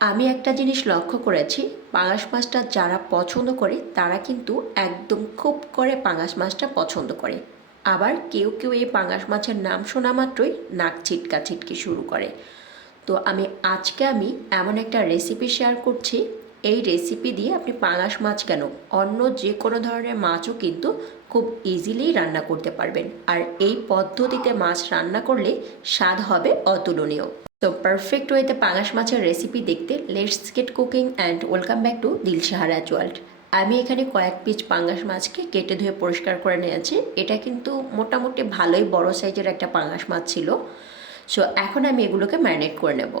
আমি একটা জিনিস লক্ষ্য করেছি, পাঙাশ মাছটা যারা পছন্দ করে তারা কিন্তু একদম খুব করে পাঙাশ মাছটা পছন্দ করে। আবার কেউ কেউ এই পাঙাশ মাছের নাম শোনা মাত্রই নাক ছিটকা ছিটকি শুরু করে। তো আজকে আমি এমন একটা রেসিপি শেয়ার করছি। এই রেসিপি দিয়ে আপনি পাঙাশ মাছ কেন, অন্য যে কোনো ধরনের মাছও কিন্তু খুব ইজিলি রান্না করতে পারবেন। আর এই পদ্ধতিতে মাছ রান্না করলে স্বাদ হবে অতুলনীয়। তো পারফেক্ট ওয়েতে পাঙাশ মাছের রেসিপি দেখতে let's get cooking and welcome back to Dilshahara's world. আমি এখানে কয়েক পিস পাঙাশ মাছকে কেটে ধুয়ে পরিষ্কার করে নিয়েছি। এটা কিন্তু মোটামুটি ভালোই বড় সাইজের একটা পাঙাশ মাছ ছিল। সো এখন আমি এগুলোকে ম্যারিনেট করে নেব।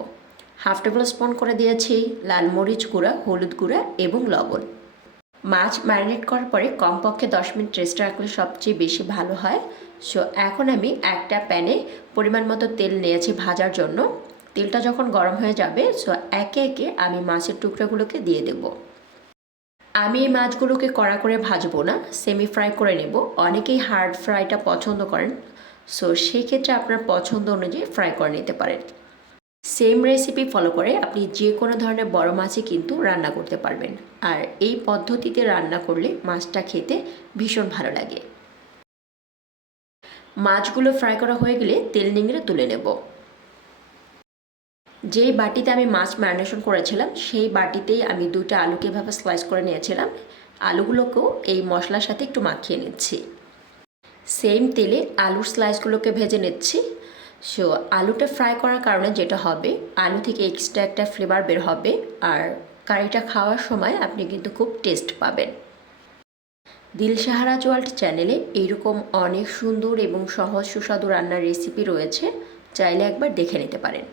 হাফ টেবিল স্পুন করে দিয়েছি লাল মরিচ গুঁড়া, হলুদ গুঁড়া এবং লবণ। মাছ ম্যারিনেট করার পরে কমপক্ষে 10 মিনিট রেস্ট রাখলে সবচেয়ে বেশি ভালো হয়। সো এখন আমি একটা প্যানে পরিমাণ মতো তেল নিয়েছি ভাজার জন্য। তেলটা যখন গরম হয়ে যাবে, সো একে একে আমি মাছের টুকরোগুলোকে দিয়ে দেব। আমি এই মাছগুলোকে কড়া করে ভাজবো না, সেমি ফ্রাই করে নেব। অনেকেই হার্ড ফ্রাইটা পছন্দ করেন, সো সেই ক্ষেত্রে আপনার পছন্দ অনুযায়ী ফ্রাই করে নিতে পারেন। সেম রেসিপি ফলো করে আপনি যে কোনো ধরনের বড় মাছই কিন্তু রান্না করতে পারবেন। আর এই পদ্ধতিতে রান্না করলে মাছটা খেতে ভীষণ ভালো লাগে। মাছগুলো ফ্রাই করা হয়ে গেলে তেল নিংড়ে তুলে নেব। যেই বাটিতে আমি মাছ ম্যারিনেশন করেছিলাম সেই বাটিতেই আমি 2টা আলুকে এভাবে স্লাইস করে নিয়েছিলাম। আলুগুলোকেও এই মশলার সাথে একটু মাখিয়ে নিচ্ছি। সেম তেলে আলুর স্লাইসগুলোকে ভেজে নিচ্ছি। সো আলুটা ফ্রাই করার কারণে যেটা হবে, আলু থেকে এক্সট্রা একটা ফ্লেভার বের হবে আর কারিটা খাওয়ার সময় আপনি কিন্তু খুব টেস্ট পাবেন। দিলশাহারাজ ওয়ার্ল্ড চ্যানেলে এইরকম অনেক সুন্দর এবং সহজ সুস্বাদু রান্নার রেসিপি রয়েছে, চাইলে একবার দেখে নিতে পারেন।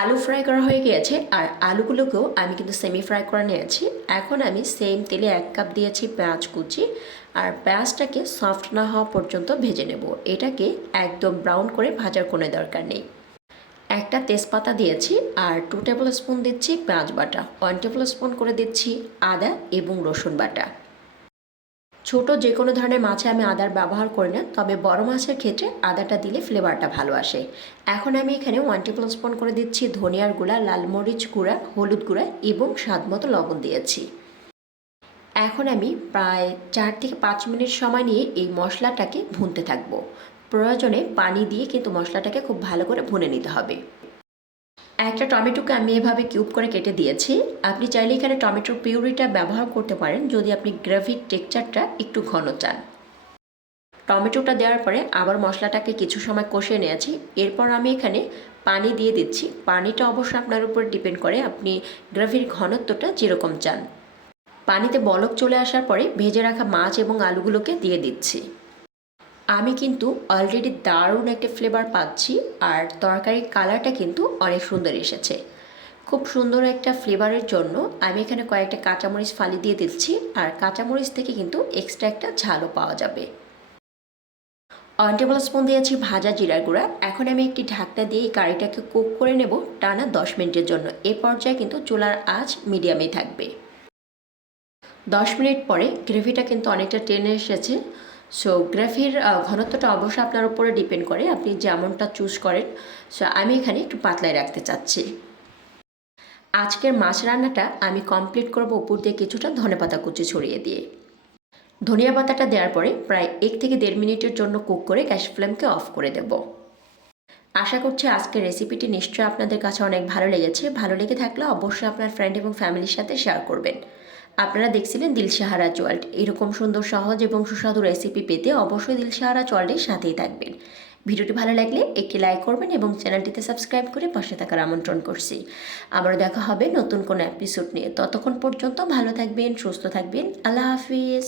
আলু ফ্রাই করা হয়ে গিয়েছে আর আলুগুলোকেও আমি কিন্তু সেমি ফ্রাই করে নিয়েছি। এখন আমি সেম তেলে 1 কাপ দিয়েছি পেঁয়াজ কুচি আর পেঁয়াজটাকে সফট না হওয়া পর্যন্ত ভেজে নেব। এটাকে একদম ব্রাউন করে ভাজার কোনো দরকার নেই। একটা তেজপাতা দিয়েছি আর 2 টেবিল স্পুন দিচ্ছি পেঁয়াজ বাটা, 1 টেবিল স্পুন করে দিচ্ছি আদা এবং রসুন বাটা। ছোট যে কোনো ধরনের মাছে আমি আদার ব্যবহার করি না, তবে বড় মাছের ক্ষেত্রে আদাটা দিলে ফ্লেভারটা ভালো আসে। এখন আমি এখানে 1 টেবিল স্পুন করে দিচ্ছি ধনিয়ার গুঁড়া, লাল মরিচ গুঁড়া, হলুদ গুঁড়া এবং স্বাদমতো লবণ দিয়েছি। এখন আমি প্রায় 4 থেকে 5 মিনিট সময় নিয়ে এই মশলাটাকে ভুনতে থাকবো। প্রয়োজনে পানি দিয়ে কিন্তু মশলাটাকে খুব ভালো করে ভুনে নিতে হবে। একটা টমেটোকে আমি এভাবে কিউব করে কেটে দিয়েছি। আপনি চাইলে এখানে টমেটোর পিউরিটা ব্যবহার করতে পারেন যদি আপনি গ্রেভির টেক্সচারটা একটু ঘন চান। টমেটোটা দেওয়ার পরে আবার মশলাটাকে কিছু সময় কষিয়ে নিয়েছি। এরপর আমি এখানে পানি দিয়ে দিচ্ছি। পানিটা অবশ্য আপনার উপর ডিপেন্ড করে আপনি গ্রেভির ঘনত্বটা যেরকম চান। পানিতে বলক চলে আসার পরে ভেজে রাখা মাছ এবং আলুগুলোকে দিয়ে দিচ্ছি। আমি কিন্তু অলরেডি দারুণ একটা ফ্লেভার পাচ্ছি আর তরকারির কালারটা কিন্তু অনেক সুন্দর এসেছে। খুব সুন্দর একটা ফ্লেভারের জন্য আমি এখানে কয়েকটা কাঁচামরিচ ফালি দিয়ে দিচ্ছি আর কাঁচামরিচ থেকে কিন্তু এক্সট্রা একটা ঝালও পাওয়া যাবে। 1 টেবিল স্পুন দিয়েছি ভাজা জিরার গুঁড়া। এখন আমি একটি ঢাকনা দিয়ে এই কারিটাকে কুক করে নেব টানা 10 মিনিটের জন্য। এ পর্যায়ে কিন্তু চুলার আঁচ মিডিয়ামেই থাকবে। 10 মিনিট পরে গ্রেভিটা কিন্তু অনেকটা টেনে এসেছে। সো গ্রেভির ঘনত্বটা অবশ্যই আপনার উপরে ডিপেন্ড করে, আপনি যেমনটা চুজ করেন। সো আমি এখানে একটু পাতলাই রাখতে চাচ্ছি। আজকের মাছ রান্নাটা আমি কমপ্লিট করব উপর দিয়ে কিছুটা ধনেপাতা কুচি ছড়িয়ে দিয়ে। ধনিয়া পাতাটা দেওয়ার পরে প্রায় 1 থেকে 1.5 মিনিটের জন্য কুক করে গ্যাস ফ্লেমকে অফ করে দেব। আশা করছি আজকের রেসিপিটি নিশ্চয়ই আপনাদের কাছে অনেক ভালো লেগেছে। ভালো লেগে থাকলে অবশ্যই আপনার ফ্রেন্ড এবং ফ্যামিলির সাথে শেয়ার করবেন। আপনারা দেখছিলেন দিলশাহারাজ ওয়ার্ল্ড। এরকম সুন্দর সহজ এবং সুস্বাদু রেসিপি পেতে অবশ্যই দিলশাহারাজ ওয়ার্ল্ডের সাথেই থাকবেন। ভিডিওটি ভালো লাগলে একটি লাইক করবেন এবং চ্যানেলটিতে সাবস্ক্রাইব করে পাশে থাকার আমন্ত্রণ করছি। আবারও দেখা হবে নতুন কোনো এপিসোড নিয়ে। ততক্ষণ পর্যন্ত ভালো থাকবেন, সুস্থ থাকবেন। আল্লাহ হাফিজ।